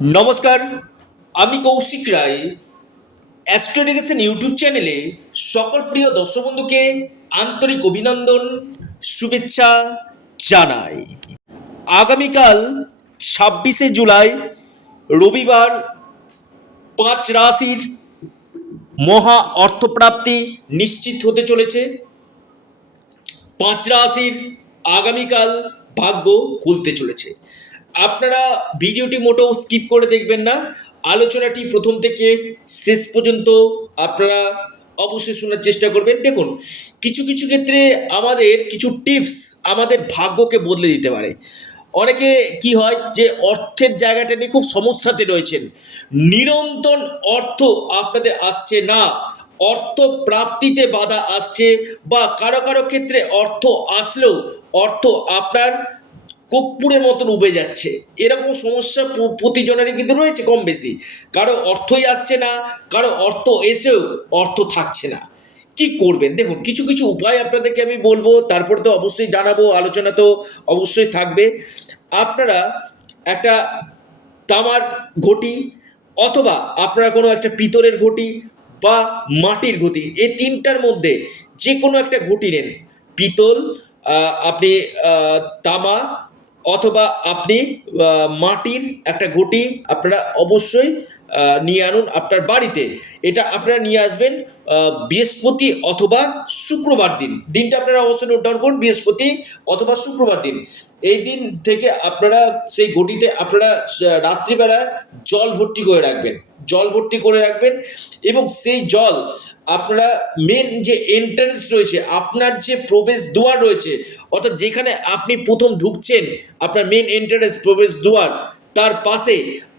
নমস্কার, আমি কৌশিক রায়। অ্যাস্ট্রোডিকেশন ইউটিউব চ্যানেলে সকল প্রিয় দর্শক বন্ধুকে আন্তরিক অভিনন্দন, শুভেচ্ছা জানাই। আগামীকাল 26শে জুলাই রবিবার 5 রাশির মহা অর্থপ্রাপ্তি নিশ্চিত হতে চলেছে। 5 রাশির আগামীকাল ভাগ্য খুলতে চলেছে। আপনারা ভিডিওটি মোটেও স্কিপ করে দেখবেন না, আলোচনাটি প্রথম থেকে শেষ পর্যন্ত আপনারা অবশ্যই শোনার চেষ্টা করবেন। দেখুন, কিছু কিছু ক্ষেত্রে আমাদের কিছু টিপস আমাদের ভাগ্যকে বদলে দিতে পারে। অনেকে কি হয় যে অর্থের জায়গাটা নিয়ে খুব সমস্যাতে রয়েছেন, নিরন্তর অর্থ আপনাদের আসছে না, অর্থ প্রাপ্তিতে বাধা আসছে, বা কারো কারো ক্ষেত্রে অর্থ আসলেও অর্থ আপনার কর্পূরের মতন উবে যাচ্ছে। এরকম সমস্যা প্রতিজনেরই কিন্তু রয়েছে কম বেশি। কারো অর্থই আসছে না, কারো অর্থ এসেও অর্থ থাকছে না। কি করবেন? দেখুন, কিছু কিছু উপায় আপনাদেরকে আমি বলবো, তারপরে তো অবশ্যই জানাবো, আলোচনা তো অবশ্যই থাকবে। আপনারা একটা তামার ঘটি, অথবা আপনারা কোনো একটা পিতলের ঘটি বা মাটির ঘটি, এই তিনটার মধ্যে যে কোনো একটা ঘটি নেন। পিতল, আপনি তামা, অথবা আপনি মাটির একটা ঘটি আপনারা অবশ্যই নিয়ে আনুন আপনার বাড়িতে। এটা আপনারা নিয়ে আসবেন বৃহস্পতি অথবা শুক্রবার দিন। দিনটা আপনারা অবশ্যই নোট ডাউন করুন, বৃহস্পতি অথবা শুক্রবার দিন। এই দিন থেকে আপনারা সেই ঘটিতে আপনারা রাত্রিবেলা জল ভর্তি করে রাখবেন, জল ভর্তি করে রাখবেন। এবং সেই জল আপনারা মেন যে এন্ট্রান্স রয়েছে, আপনার যে প্রবেশ দুয়ার রয়েছে, অর্থাৎ যেখানে আপনি প্রথম ঢুকছেন, আপনার মেন এন্ট্রান্স প্রবেশ দুয়ার, তার পাশে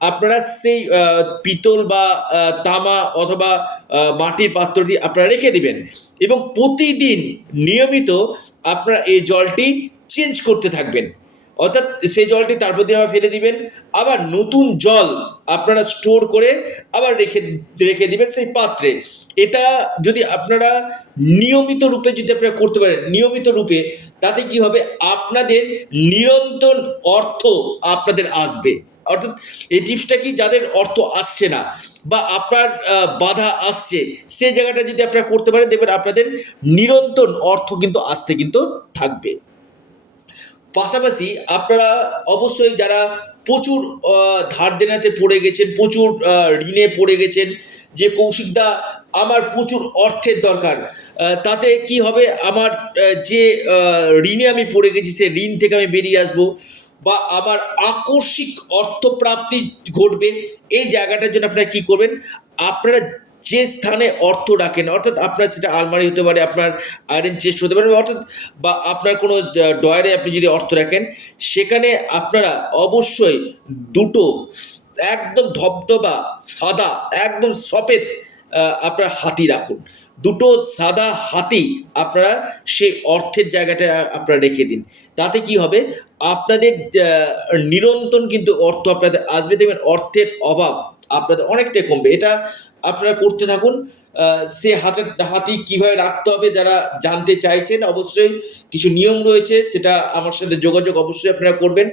আপনারা সেই পিতল বা তামা অথবা মাটির পাত্রটি আপনারা রেখে দিবেন। এবং প্রতিদিন নিয়মিত আপনারা এই জলটি চেঞ্জ করতে থাকবেন। অর্থাৎ সেই জলটি তারপর দিয়ে আবার ফেলে দিবেন, আবার নতুন জল আপনারা স্টোর করে আবার রেখে রেখে দিবেন সেই পাত্রে। এটা যদি আপনারা নিয়মিত রূপে যদি আপনারা করতে পারেন, নিয়মিত রূপে, তাতে কি হবে, আপনাদের নিরন্তর অর্থ আপনাদের আসবে। অর্থাৎ এই টিপসটা কি, যাদের অর্থ আসছে না বা আপনার বাধা আসছে, সেই জায়গাটা যদি আপনারা করতে পারেন, দেখবেন আপনাদের নিরন্তর অর্থ কিন্তু আসতে কিন্তু থাকবে। পাশাপাশি আপনারা অবশ্যই যারা প্রচুর ধার দেনাতে পড়ে গেছেন, প্রচুর ঋণে পড়ে গেছেন, যে কৌশিকদা আমার প্রচুর অর্থের দরকার, তাতে কি হবে, আমার যে ঋণে আমি পড়ে গেছি সে ঋণ থেকে আমি বেরিয়ে আসবো, বা আমার আকস্মিক অর্থপ্রাপ্তি ঘটবে, এই জায়গাটার জন্য আপনারা কি করবেন, আপনারা যে স্থানে অর্থ রাখেন, অর্থাৎ আপনার সেটা আলমারি হতে পারে, আপনার আয়রন চেস্ট হতে পারে, অর্থাৎ বা আপনার কোনো ডয়ারে আপনি যদি অর্থ রাখেন, সেখানে আপনারা অবশ্যই দুটো একদম ধবধবা সাদা, একদম সফেদ আপনার হাতি রাখুন। দুটো সাদা হাতি আপনারা সেই অর্থের জায়গাটা আপনারা রেখে দিন। তাতে কি হবে, আপনাদের নিরন্তর কিন্তু অর্থ আপনাদের আসবে, দেখবেন অর্থের অভাব আপনাদের অনেকটাই কমবে। এটা আপনারা করতে থাকুন। সে হাতি কিভাবে রাখতে হবে, যারা জানতে চাইছেন, অবশ্যই কিছু নিয়ম রয়েছে, সেটা আমার সাথে যোগাযোগ অবশ্যই আপনারা করবেন।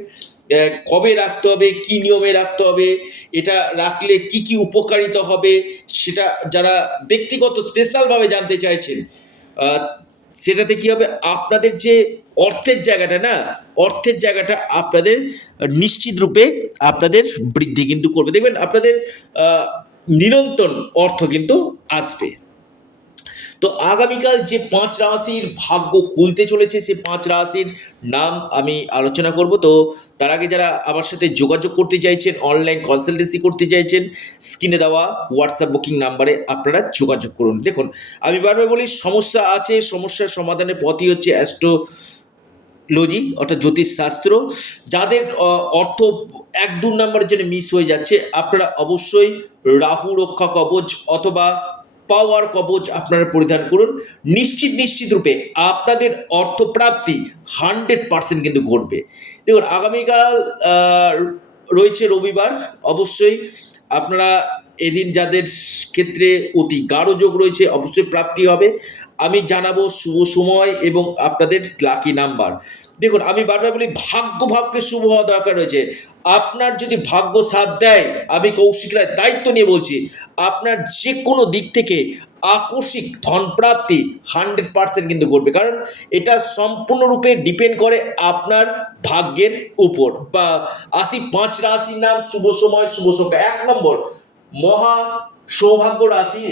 কবে রাখতে হবে, কি নিয়মে রাখতে হবে, এটা রাখলে কি কি উপকারিতা হবে, সেটা যারা ব্যক্তিগত স্পেশালভাবে জানতে চাইছেন, আহ, সেটাতে কি হবে, আপনাদের যে অর্থের জায়গাটা না, অর্থের জায়গাটা আপনাদের নিশ্চিত রূপে আপনাদের বৃদ্ধি কিন্তু করবে। দেখবেন আপনাদের নিরন্তর অর্থ কিন্তু আসবে। তো আগামীকাল যে 5 রাশির ভাগ্য খুলতে চলেছে, সেই 5 রাশির নাম আমি আলোচনা করব। তো তার আগে যারা আমার সাথে যোগাযোগ করতে চাইছেন, অনলাইন কনসালটেন্সি করতে চাইছেন, স্ক্রিনে দেওয়া হোয়াটসঅ্যাপ বুকিং নাম্বারে আপনারা যোগাযোগ করুন। দেখুন, আমি বারবার বলি, সমস্যা আছে, সমস্যার সমাধানের পথই হচ্ছে অ্যাস্ট্রোলজি, অর্থাৎ জ্যোতিষশাস্ত্র। যাদের অর্থ 1-2 নম্বরের জন্য মিস হয়ে যাচ্ছে, আপনারা অবশ্যই রাহু রক্ষা কবচ অথবা পাওয়ার কবচ আপনারা পরিধান করুন। নিশ্চিত নিশ্চিত রূপে আপনাদের অর্থপ্রাপ্তি 100% কিন্তু ঘটবে। দেখুন, আগামীকাল রয়েছে রবিবার, অবশ্যই আপনারা এদিন যাদের ক্ষেত্রে অতি গাঢ় যোগ রয়েছে, অবশ্যই প্রাপ্তি হবে। আমি জানাবো শুভ সময় এবং আপনাদের লাকি নাম্বার। দেখুন, আমি বারবার বলি ভাগ্য ভাবকে শুভ হওয়া দরকার রয়েছে। আপনার যদি ভাগ্য সাথ দেয়, আমি কৌশিক রায় দায়িত্ব নিয়ে বলছি, আপনার যে কোনো দিক থেকে আকস্মিক ধনপ্রাপ্তি 100% কিন্তু ঘটবে, কারণ এটা সম্পূর্ণরূপে ডিপেন্ড করে আপনার ভাগ্যের উপর। বা আসি 5 রাশির নাম, শুভ সময়, শুভ সংখ্যা। 1 নম্বর, মহা সৌভাগ্য রাশি,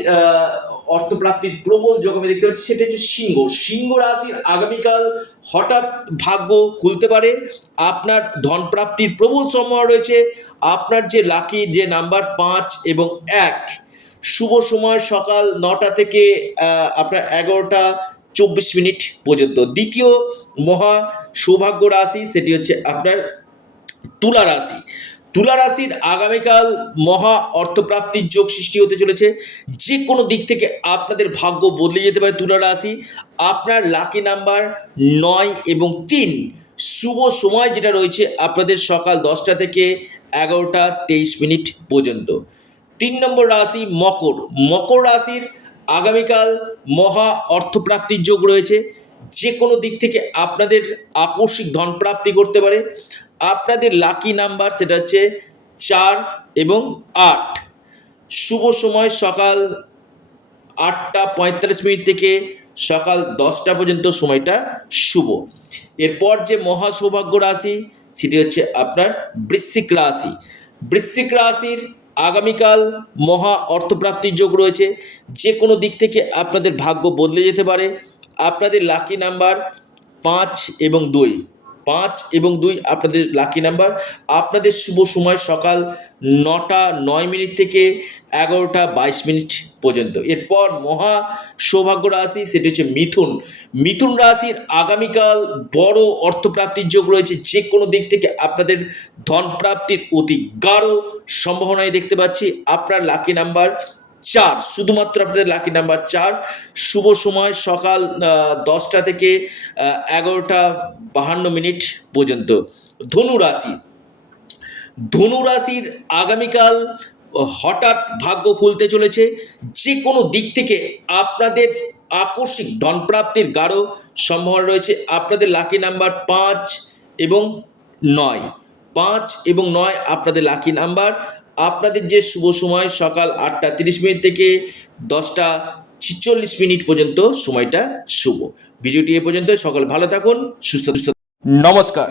অর্থপ্রাপ্তির প্রবল যোগ আমি দেখতে পাচ্ছি, সেটা হচ্ছে সিংহ। সিংহ রাশির আগামীকাল হঠাৎ ভাগ্য খুলতে পারে, আপনার ধনপ্রাপ্তির প্রবল সম্ভাবনা রয়েছে। আপনার যে লাকি যে নাম্বার 5 এবং 1, শুভ সময় সকাল 9টা থেকে আপনার 11টা 24 মিনিট পর্যন্ত। দ্বিতীয় মহা সৌভাগ্য রাশি সেটি হচ্ছে আপনার তুলা রাশি। তুলা রাশির আগামীকাল মহা অর্থপ্রাপ্তির যোগ সৃষ্টি হতে চলেছে। যে কোনো দিক থেকে আপনাদের ভাগ্য বদলে যেতে পারে তুলা রাশি। আপনার লাকি নাম্বার 9 এবং 3। শুভ সময় যেটা রয়েছে আপনাদের সকাল 10টা থেকে 11টা 23 মিনিট পর্যন্ত। 3 নম্বর রাশি মকর। মকর রাশির আগামীকাল মহা অর্থপ্রাপ্তির যোগ রয়েছে। যে কোনো দিক থেকে আপনাদের আকস্মিক ধনপ্রাপ্তি করতে পারে। আপনাদের লাকি নাম্বার সেটা হচ্ছে 4 এবং 8। শুভ সময় সকাল 8টা 45 মিনিট থেকে সকাল 10টা পর্যন্ত, সময়টা শুভ। এরপর যে মহা সৌভাগ্য রাশি সেটি হচ্ছে আপনার বৃশ্চিক রাশি। বৃশ্চিক রাশির আগামীকাল মহা অর্থপ্রাপ্তির যোগ রয়েছে। যে কোনো দিক থেকে আপনাদের ভাগ্য বদলে যেতে পারে। আপনাদের লাকি নাম্বার 5 এবং 2। 5 এবং 2 আপনাদের লাকি নাম্বার। আপনাদের শুভ সময় সকাল 9টা 9 মিনিট থেকে 11টা 22 মিনিট পর্যন্ত। এরপর মহা সৌভাগ্য রাশি সেটি হচ্ছে মিথুন। মিথুন রাশির আগামীকাল বড় অর্থপ্রাপ্তির যোগ রয়েছে। যে কোনো দিক থেকে আপনাদের ধন প্রাপ্তির অতি গাঢ় সম্ভাবনায় দেখতে পাচ্ছি। আপনার লাকি নাম্বার 4, শুধুমাত্র আপনাদের লাকি নাম্বার 4। শুভ সময় সকাল 10টা থেকে 11টা 52 মিনিট পর্যন্ত। ধনু রাশি। ধনু রাশির আগামীকাল হঠাৎ ভাগ্য খুলতে চলেছে। যে কোনো দিক থেকে আপনাদের আকস্মিক ধনপ্রাপ্তির গাঢ় সম্ভাবনা রয়েছে। আপনাদের লাকি নাম্বার 5 এবং 9। 5 এবং 9 আপনাদের লাকি নাম্বার। আপনাদের যে শুভ সময় সকাল 8টা 30 মিনিট থেকে 10টা 46 মিনিট পর্যন্ত, সময়টা শুভ। ভিডিওটি এ পর্যন্ত। সকল ভালো থাকুন, সুস্থ। নমস্কার।